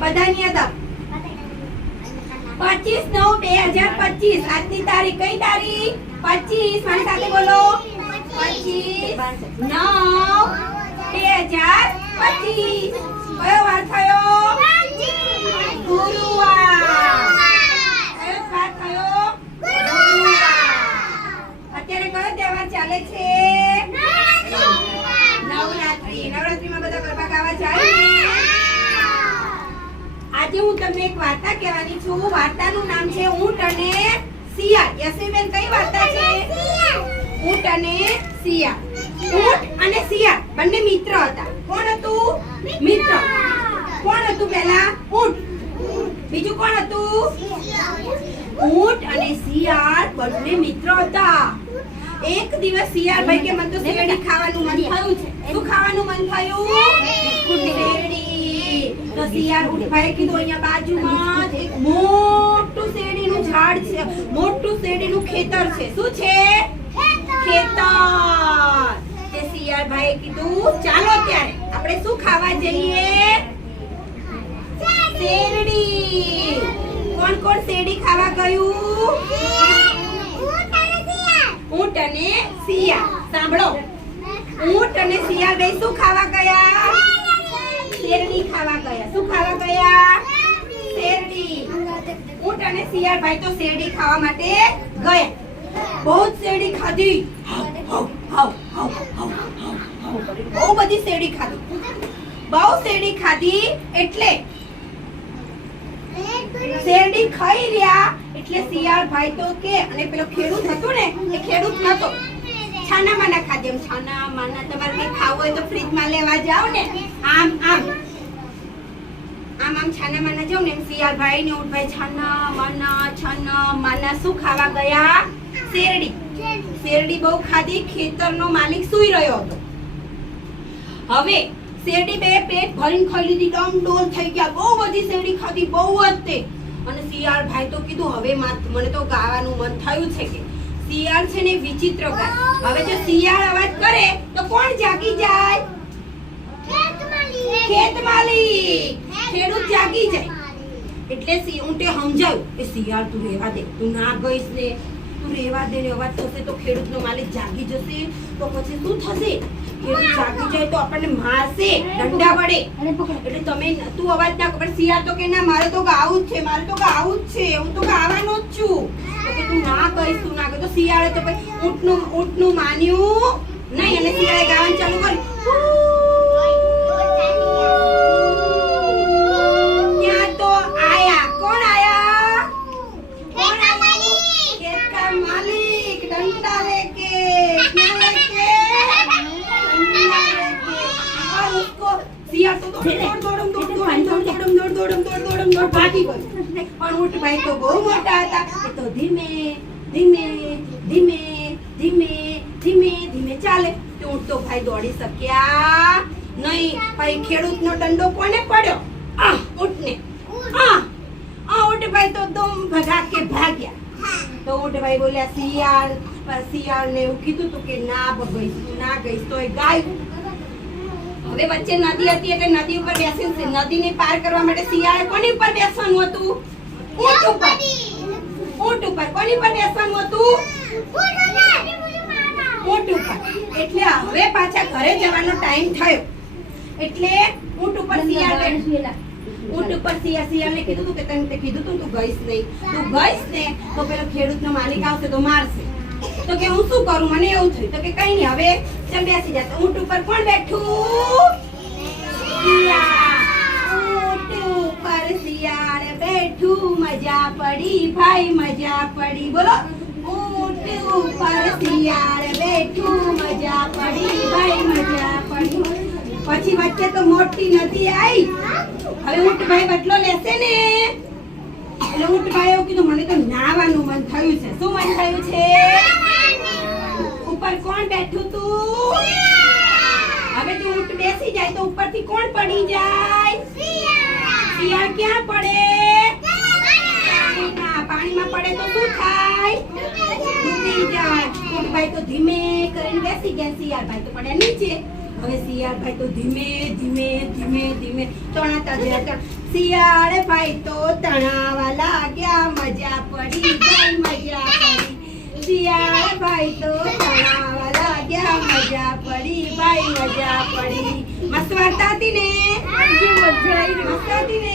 બધાની યાદ પચીસ નવ બે હજાર પચીસ. આજની તારીખ કઈ તારીખ? પચીસ. મારી સાથે બોલો. પચીસ નવ બે હજાર પચીસ. કયો વાર થયો? ગુરુવાર કયો વાર થયો ગુરુવાર અત્યારે કયો તહેવાર ચાલે છે નવરાત્રી નવરાત્રીમાં બધા ગરબા ગાવા જાય ને આજે હું તમને એક વાર્તા કહેવાની છું. વાર્તાનું નામ છે ઊંટ અને શિયાળ. યશવીબેન કઈ વાર્તા છે? ઊંટ અને શિયાળ. ઊંટ અને શિયાળ. બંને મિત્ર હતા. કોણ હતું? મિત્ર. કોણ હતું પહેલા? ઊંટ. બીજું કોણ હતું? ઊંટ અને શિયાળ. બંને મિત્ર હતા. એક દિવસ શિયાળ ભાઈ કે, મને તો શેરડી ખાવાનું મન થયું છે. શું ખાવાનું મન થયું? શેરડી. તો શેરડીનું ઝાડ છે. મોટું શેરડીનું ખેતર છે. શું છે? ખાવા જઈએ? શેરડી. કોણ કોણ શેરડી ખાવા ગયું? ઊંટ અને શિયાળ સાંભળો. ઊંટ અને બે શું ખાવા ગયા? ખાવા ગયા. શું ખાવા ગયા? શેરડી. ઊંટ અને શિયાળ ભાઈ તો શેરડી ખાવા માટે ગયા. બહુ જ શેરડી ખાધી. બહુ બધી શેરડી ખાધી. બહુ શેરડી ખાધી એટલે શેરડી ખાઈ રહ્યા એટલે શિયાળ ભાઈ તો કે, અને પેલો ખેડૂત હતો ને, એ ખેડૂત નતો. છાના માના ખાધે. છાના માના તમારે કઈ ખાવું હોય તો ફ્રીજમાં લેવા જાવ ને. આમ આમ. આમ છાના માના જાવ ને એમ શિયાળ ભાઈ ને ઊંટ છાના માના છાના માના શું ખાવા ગયા? શેરડી. શેરડી બહુ ખાધી ખેતરનો માલિક સૂઈ રહ્યો હતો. હવે શેરડી બે પેટ ભરીને ખાઈ લીધી ડમ ડોલ થઈ ગયા. બહુ બધી શેરડી ખાધી બહુ જ તે. અને શિયાળભાઈ તો કીધું હવે મને તો ગાવાનું મન થયું છે કે. શિયાળ છે ને વિચિત્ર ગાય. હવે જો શિયાળ અવાજ કરે તો કોણ જાગી જાય? ખેત માલિક. ખેડૂત જાગી જાય. એટલે ઊંટે સમજાયું કે શિયાળ તું રહેવા દે તું ના ગઈશ ને તું રહેવા દે ને અવાજ થશે તો ખેડૂતનો માલિક જાગી જશે. તો પછી શું થશે? ખેડૂત જાગી જાય તો આપણને મારશે દંડા વડે. એટલે તમે તું અવાજ ના પણ શિયાળ તો કે ના મારે તો ગાવું જ છે મારે તો ગાવું જ છે હું તો ગાવાનો જ છું. તો કે તું ના કહીશ તું ના ગઈ તો શિયાળે તો પછી ઊંટનું ઊંટનું માન્યું નહીં અને શિયાળે ગાવાનું ચાલુ કર્યું. પણ ઊંટભાઈ તો બહુ મોટા હતા. એ તો ધીમે ધીમે ધીમે ધીમે ધીમે ધીમે ચાલે. ઊંટ તો ભાઈ દોડી શક્યા નહીં. ભાઈ ખેડૂતનો દંડો કોને પડ્યો? આ ઊંટને. આ આ ઊંટભાઈ તો દમ ભગા કે ભાગ્યા. તો ઊંટભાઈ બોલ્યા શિયાળ. શિયાળને એવું કીધું તું કે ના તું ના ગઈશ તો એ ગાય. હવે વચ્ચે નદી હતી એટલે નદી ઉપર બેસીને નદીને પાર કરવા માટે શિયાળે કોની ઉપર બેસવાનું હતું? ઊંટ ઉપર. ઊંટ ઉપર. કોની ઉપર બેસવાનું હતું? ઊંટ ઉપર. એટલે હવે પાછા ઘરે જવાનો ટાઈમ થયો. એટલે ઊંટ ઉપર શિયાળ ઊંટ ઉપર શિયાળ શિયાળને કીધું તું કે તને કીધું તું તું ગઈશ નહીં. તું ગઈશ ને તો પેલો ખેડૂતનો માલિક આવશે તો મારશે. તો કે હું શું કરું? મને એવું થયું. તો કે કઈ નહીં, હવે ચાલ બેસી જા ઊંટ ઉપર કોણ બેઠું? ઊંટ ઉપર શિયાળ બેઠું. મજા પડી ભાઈ, મજા પડી. બોલો. ઊંટ ઉપર શિયાળ બેઠું. મજા પડી ભાઈ, મજા પડી. પછી વચ્ચે તો મોટી નદી આવી હવે ઊંટભાઈ બદલો લેશે ને. એટલે ઊંટભાઈ એવું કીધું, મને તો નાવાનું મન થયું છે. શું મન થયું છે? ઉપર કોણ બેઠું તું હવે તું ઊંટ બેસી જાય તો ઉપરથી કોણ પડી જાય? શિયાળ ક્યાં પડે? પાણીમાં પડે તો શું થાય? ડૂબી જાય. ઊંટભાઈ તો ધીમે કરીને બેસી ગયા. શિયાળભાઈ તો પડ્યા નીચે. હવે શિયાળ ભાઈ તો ધીમે ધીમે ધીમે ધીમે તણાતા જતા. શિયાળ ભાઈ તો તણાવા લાગ્યા. મજા પડી ગઈ, મજા પડી. શિયાળ ભાઈ તો તણાવા મજા પડી ભાઈ મજા પડી. મસ્ત વાર્તા હતી ને? મસ્ત હતી ને.